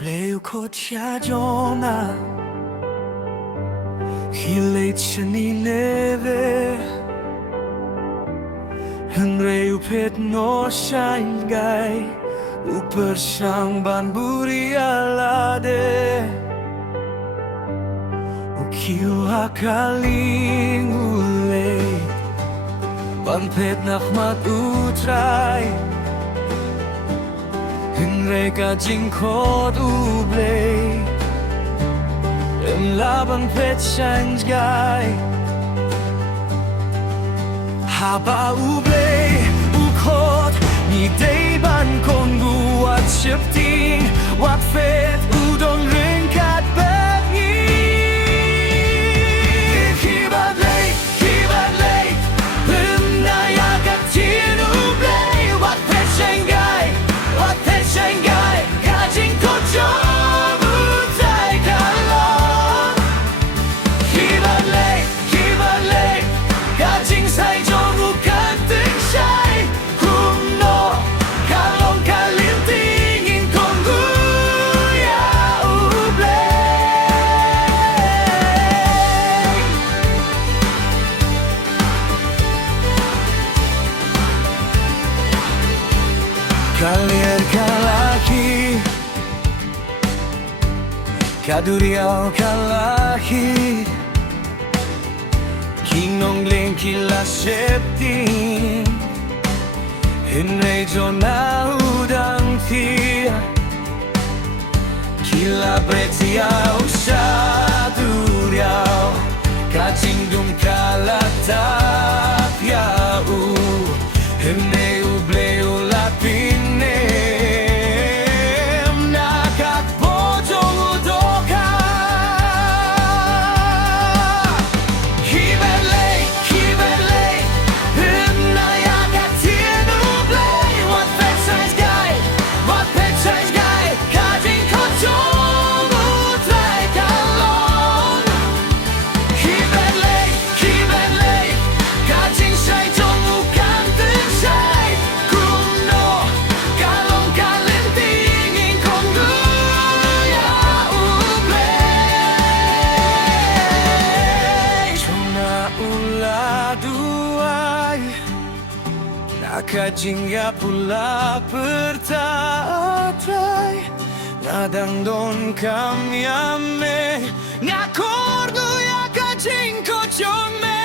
Pleu kocia jona Hile chani neve Henry upet no shine guy Uper sang ban buri alade Ukiu akaling ule Ban pet nachmat utrai Henry ka jingkot uble Laban pet shine guy Haba uble ukot Ni day ban kongu wat shifting Wat fet udon ring kat bad ni Kibat lay Pum na yakat tien uble Wat pet shine guy Wat pet shine guy Kajing kot jom utai kalon Kibat lay Kajing sai jom ukan ting shai Hum no kalong kalim tingin konggu ya uble Kalian kalahi Kaduriau kalahi Kinong ling kila septing Hinay jona udang tia Kila bretiau sa duriau Kajing dum kalatap yau Hinay uble ulapine Nakat bojong udoka Kajingga pula pertatay Nadang don kami ame Ngakordo ya kajing ko jome